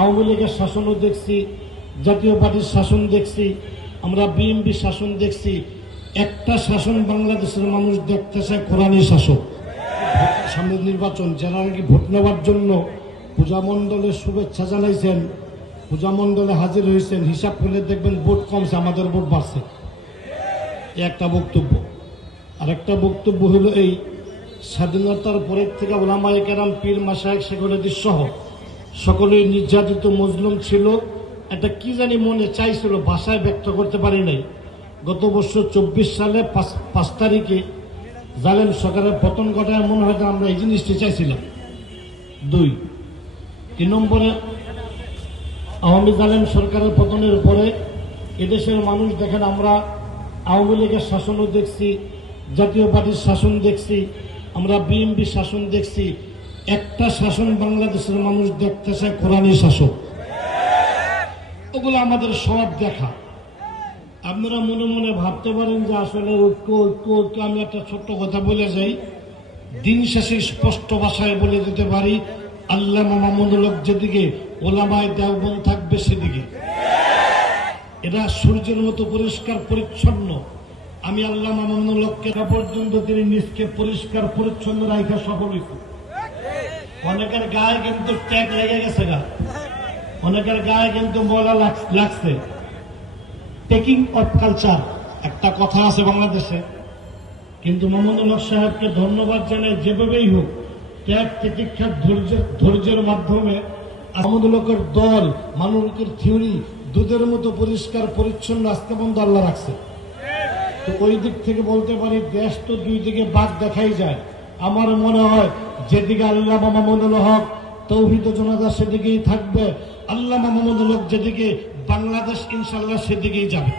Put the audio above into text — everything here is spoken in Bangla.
আওয়ামী লীগের শাসনও দেখছি, জাতীয় পার্টির শাসন দেখছি, আমরা বিএনপি শাসন দেখছি। একটা শাসন বাংলাদেশের মানুষ দেখতেছে কোরআনী শাসক। সামনে নির্বাচন, যারা নাকি ভোট নেওয়ার জন্য পূজা মণ্ডলের শুভেচ্ছা জানাইছেন, পূজা মণ্ডলে হাজির হয়েছেন, হিসাব করলে দেখবেন ভোট কমছে, আমাদের ভোট বাড়ছে। একটা বক্তব্য। আরেকটা বক্তব্য হলো এই, স্বাধীনতার পরের থেকে ওলামায়ে কেরাম পীর মাসায়েক সেগুলোদি সহ সকলেই নির্যাতিত মজলুম ছিল। একটা কি জানি মনে চাইছিল, ভাষায় ব্যক্ত করতে পারি নাই। গত বছর চব্বিশ সালে পাঁচ তারিখে জালেম সরকারের পতন ঘটায়, মনে হয় যে আমরা এই জিনিসটি চাইছিলাম। দুই, তিন নম্বরে আওয়ামী জালেম সরকারের পতনের পরে এদেশের মানুষ দেখেন আমরা আওয়ামী লীগের শাসনও দেখছি জাতীয় পার্টির শাসন দেখছি, আমরা বিএনপি শাসন দেখছি একটা শাসন বাংলাদেশের মানুষ দেখতে চায় কোরআনী শাসক। ওগুলো আমাদের সব দেখা। আপনারা মনে মনে ভাবতে পারেন যে আসলে ঐক্য ঐক্য ঐক্য আমি একটা ছোট্ট কথা বলে যাই। দিন শেষে স্পষ্ট ভাষায় বলে দিতে পারি আল্লাহ মামামুনুলক যেদিকে, ওলামায় দেওবন থাকবে সেদিকে। এরা সূর্যের মতো পরিষ্কার, পরিচ্ছন্ন। আমি আল্লাহ মামামুনুলককে না পর্যন্ত তিনি নিজকে পরিষ্কার, পরিচ্ছন্ন রাখা সফল হয়েছে অনেকের গায়ে কিন্তু ট্যাগ লেগে গেছে গা। অনেকের গায়ে কিন্তু লাগ- লাগছে। টেকিং অফ কালচার একটা কথা আছে বাংলাদেশে। কিন্তু মোহাম্মদ হক সাহেবকে ধন্যবাদ জানাই যেভাবেই হোক, ত্যাগ প্রতীক্ষার ধৈর্য, ধৈর্যের মাধ্যমে আহমদ লোকের দল মানুষের থিওরি, দুধের মতো পরিষ্কার, পরিচ্ছন্ন আস্তে বন্ধ আল্লাহ রাখছে। তো ওই দিক থেকে বলতে পারি, দেশ তো দুই দিকে বাঘ দেখাই যায়। আমার মনে হয় যেদিকে আল্লাহ মাহমুদুল হক, তৌহিদ জনতা সেদিকেই থাকবে আল্লাহ মাহমুদুল হক যেদিকে, বাংলাদেশ ইনশাল্লাহ সেদিকেই যাবে।